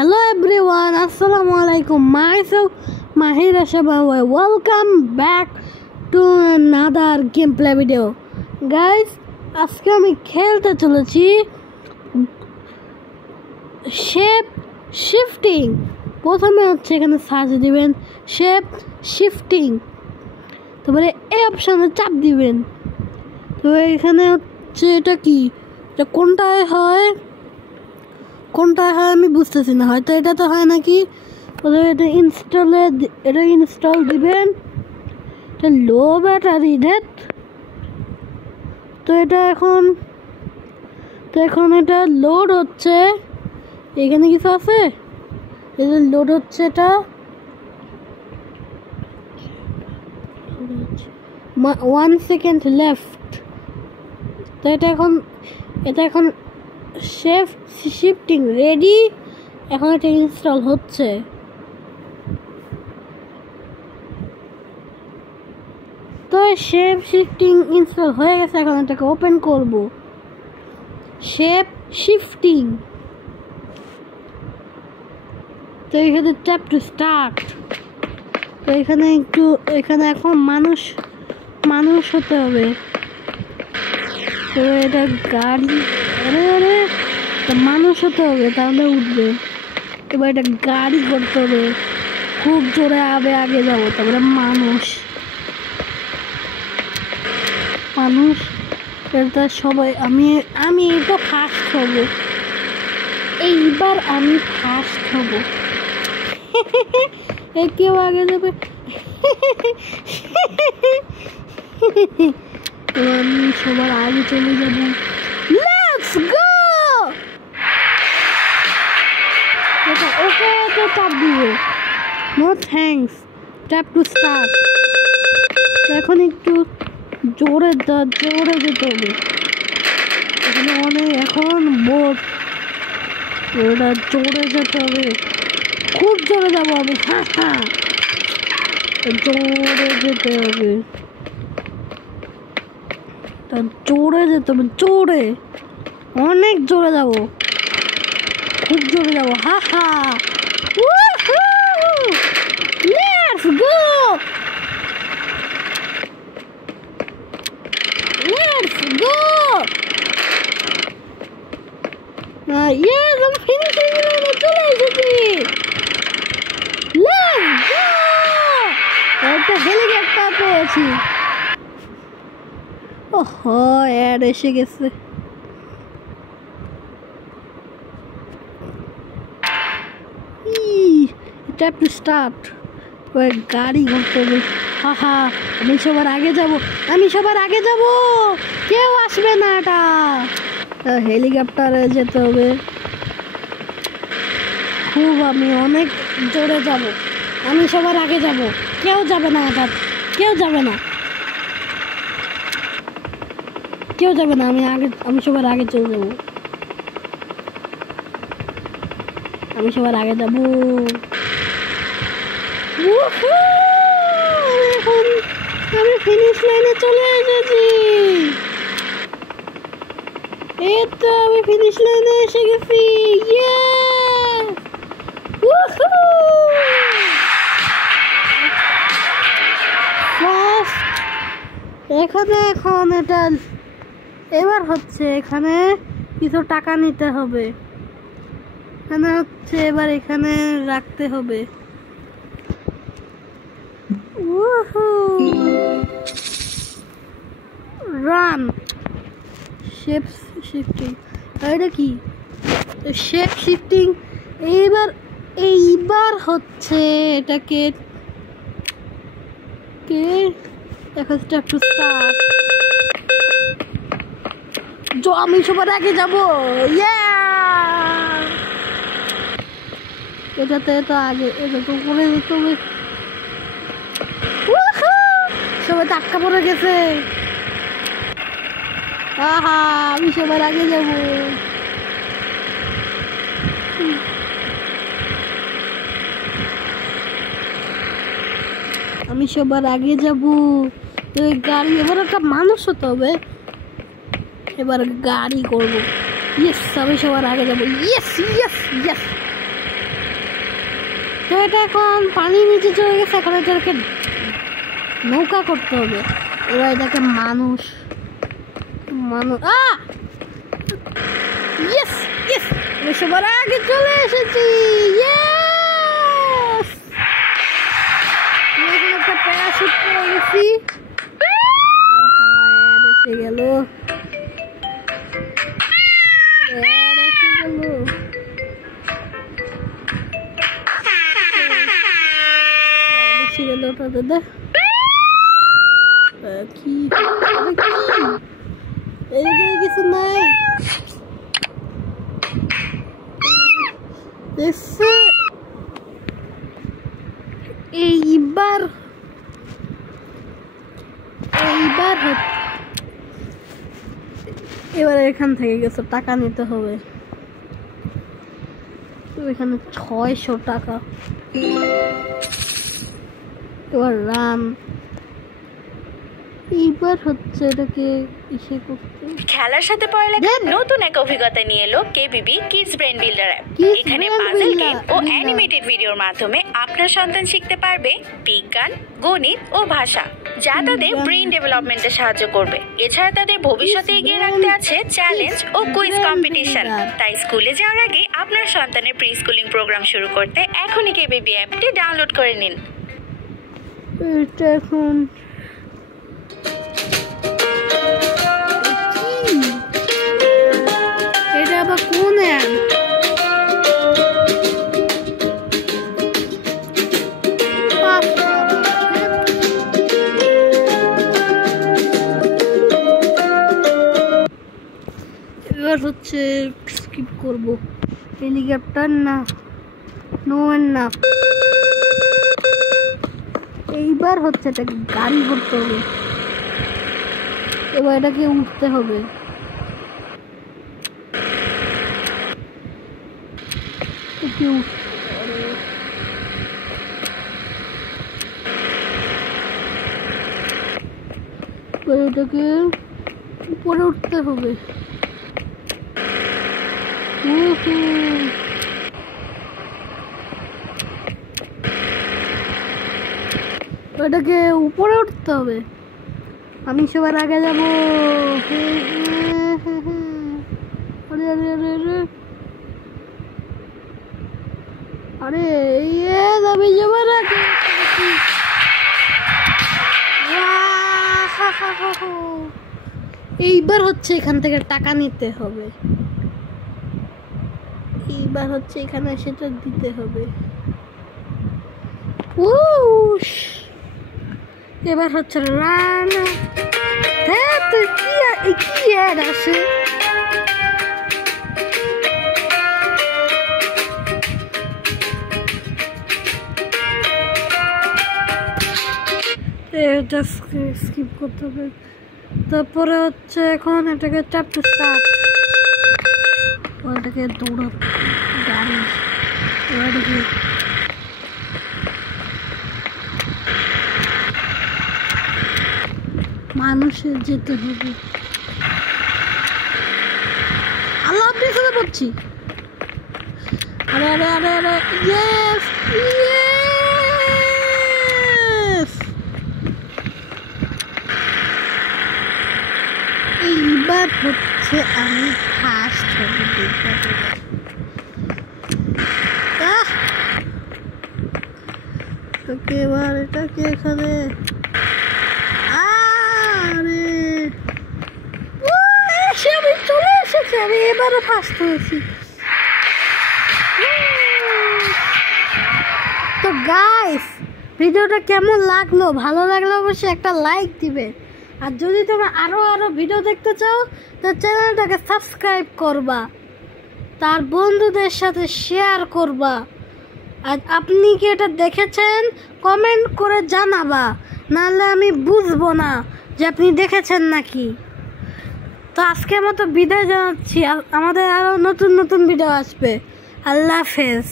Hello everyone, Assalamu alaikum. Myself, Mahir Ashabawi. Welcome back to another gameplay video. Guys, আজকে আমি খেলতে চলেছি shape shifting. প্রথমে হচ্ছে এখানে সার্চ দিবেন শেপ শিফটিং, তারপরে এই অপশনে চাপ দিবেন। তো এখানে হচ্ছে এটা কি, এটা কোনটায় হয় আমি বুঝতেছি না, হয়তো এটাতে হয় নাকি। এটা ইনস্টল দিবেন। এটা লো ব্যাটারি ডেট। তো এখন এটা লোড হচ্ছে। এখানে কিছু আছে, এটা লোড হচ্ছে। এটা 1 সেকেন্ড লেফট। তো এটা এখন শেপ শিফটিং রেডি। এখন এটা ইনস্টল হচ্ছে। তো শেপ শিফটিং ইনস্টল হয়ে গেছে। এখন এটাকে ওপেন করব। Shape shifting. তো এখানে ট্যাপ টু স্টার্ট। তো এখানে এখন মানুষ হতে হবে। তো এটা গাড়ি, আরে মানুষ হতে হবে, তাহলে উঠবে। এবার এটা গাড়ি করতে হবে, খুব জোরে আগে যাবো। তারপরে মানুষ এটা সবাই। আমি তো ফার্স্ট হব এইবার। আমি ফার্স্ট হব। কেউ আগে যাবে। আমি সবার আগে চলে যাব। Let's go. এটা ওকে তো চাপ দিবে। No thanks, tap to start. এখন একটু জোরে যেতে হবে। এখানে এখন বোট। ওটা জোরে যেতে হবে, খুব জোরে যাবো আমি। হ্যাঁ, জোরে যেতে হবে। জোরে যেতে হবে, জোরে, অনেক জোরে যাবো, খুব জোরে যাবো। Let's go. Yes, I'm finishing it. চলে এসেছি। Let's go. একটা হেলিকপ্টার পেয়েছি। ওহো, অ্যাড এসে গেছে। Tap to start. গাড়ি ঘুরতে হবে। আমি সবার আগে যাব। কেউ আসবে না। এটা হেলিকপ্টারে যেতে হবে। আমি অনেক জোরে যাব। আমি সবার আগে যাব। কেউ যাবে না। কেউ যাবে না। আমি সবার আগে চলে যাব। আমি সবার আগে যাব। এখন আমি ফিনিশ লাইনে চলে এসেছি। এই তো আমি ফিনিশ লাইনে এসে গেছি। এখন এটা এবার হচ্ছে, এখানে কিছু টাকা নিতে হবে। এখানে হচ্ছে এবার এখানে রাখতে হবে। Run shape shifting. এটা কি শেপ শিফটিং? এইবার হচ্ছে এটাকে স্টেপ টু স্টার্ট। আমি সবার আগে যাব। এটাতে তো আগে, এটা তো করে দিতে হবে। সবাই ধাক্কা পড়ে গেছে। আমি সবার আগে যাব। তো এই গাড়ি, এবার একটা মানুষ হতে হবে। এবার গাড়ি করবো। ইয়েস, আমি সবার আগে যাবো। ইয়েস। তো এটা এখন পানির নিচে চলে গেছে, এখন এটাকে নৌকা করতে হবে। এবার এটাকে মানুষ ইয়েস ইয়েস, আমি সবার আগে চলে এসেছি। ইয়েস, আমি এখন একটা প্যারাশুট পেয়ে গেছি। এসে গেল দাদা কি কিছু নাই। এইবার এখান থেকে কিছু টাকা নিতে হবে। এখানে 600 টাকা। এবার রান, এইবার হচ্ছে এটাকে ইসে করতে। খেলার সাথে পড়ালেখার নতুন এক অভিজ্ঞতা নিয়ে এলো কেবিবি কিডস ব্রেন বিল্ডার অ্যাপ। এখানে পাজল গেম ও অ্যানিমেটেড ভিডিওর মাধ্যমে আপনার সন্তান শিখতে পারবে বিজ্ঞান, গণিত ও ভাষা, যা তাদের ব্রেন ডেভেলপমেন্টে সাহায্য করবে। এছাড়া তাদের ভবিষ্যতে এগিয়ে রাখতে আছে চ্যালেঞ্জ ও কুইজ কম্পিটিশন। তাই স্কুলে যাওয়ার আগে আপনার সন্তানের প্রি স্কুলিং প্রোগ্রাম শুরু করতে এখনই কেবিবি অ্যাপটি ডাউনলোড করে নিন। এটা এখন এটা আবার কোন অ্যাপ? এবার হচ্ছে স্কিপ করব। হেলিকপ্টার না, নো না, এইবার হচ্ছে এটাকে গাড়ি করতে হবে। এবার এটাকে উঠতে হবে। এটাকে উপরে উঠতে হবে। এটাকে উপরে উঠতে হবে। আমি সবার আগে যাবো। আরে আমি সবার আগে। এইবার হচ্ছে এখান থেকে টাকা নিতে হবে। এইবার হচ্ছে এখানে সেটা দিতে হবে। এবার হচ্ছে রান্না। হ্যাঁ, তুই কি আর আসে এটা স্কিপ করতে হবে। তারপরে হচ্ছে এখন এটাকে ট্যাপ টু স্টার্ট। ওটাকে দৌড়া গাড়ি, ওটাকে মানুষের যেতে হবে। আল্লাহ পিছনে পড়ছি। আরে আরে আরে আরে ইয়েস ইয়েস। এইবার হচ্ছে আমি ফার্স্ট হব। তোকে এবার এটাকে এখানে আমি চলে এসেছি। আমি এবারে ফার্স্ট হয়েছি। তো গাইস, ভিডিওটা কেমন লাগলো? ভালো লাগলে অবশ্যই একটা লাইক দিবে। আর যদি তোমরা আরো ভিডিও দেখতে চাও তো চ্যানেলটাকে সাবস্ক্রাইব করবা, তার বন্ধুদের সাথে শেয়ার করবা। আর আপনি কি এটা দেখেছেন কমেন্ট করে জানাবা, নাহলে আমি বুঝবো না যে আপনি দেখেছেন নাকি। তো আজকের মতো বিদায় জানাচ্ছি। আমাদের আরো নতুন ভিডিও আসবে। আল্লাহ হাফেজ।